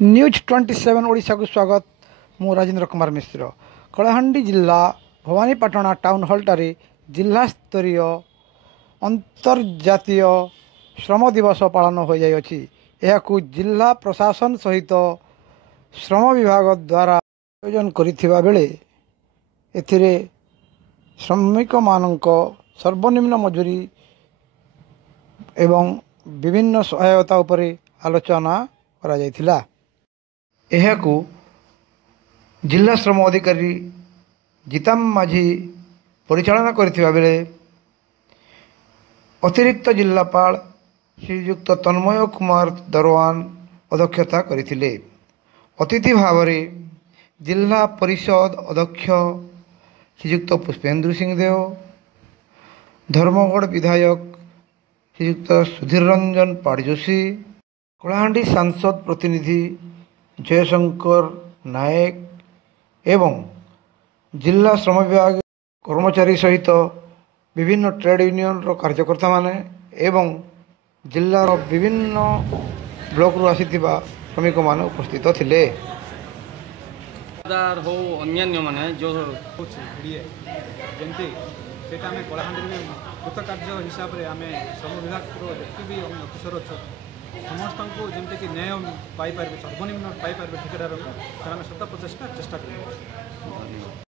News 27 Odisha को स्वागत। मु राजेंद्र कुमार मिश्र। कलाहांडी जिला भवानीपाटना टाउन हॉल टारे जिला स्तरीय अंतर्जातीय श्रम दिवस पालन हो जाइए। यह जिला प्रशासन सहित श्रम विभाग द्वारा आयोजन करिथिबा बेले एथिरे श्रमिक मानक सर्वनिम्न मजूरी एवं विभिन्न सहायता उपरे आलोचना करा जायथिला। एहाकू जिला श्रम अधिकारी जिताम माझी परिचालना करथिबा बेले अतिरिक्त जिलापाल श्रीयुक्त तन्मय कुमार दरवान अध्यक्षता करथिले। अतिथि भाव में जिला परिषद अध्यक्ष श्रीयुक्त पुष्पेंद्र सिंह देव, धर्मगढ़ विधायक श्रीयुक्त सुधीर रंजन पाड़जोशी, कलाहांडी सांसद प्रतिनिधि जयशंकर नायक एवं जिला श्रम विभाग कर्मचारी सहित विभिन्न ट्रेड यूनियन कार्यकर्ता माने एवं जिलार विभिन्न ब्लॉक रु आसीथिबा श्रमिक माने उपस्थित थिले। हो अन्य माने जो जमती सेटा में कलाहांडी में कृतकार्य हिसाब से आम श्रम विभाग जितने भी अफिसर अच्छा समस्त को जमती कि न्याय पाइपर सर्वनिम्न पाइपर ठेकेदार से शत प्रचेषा चेष्टा कर।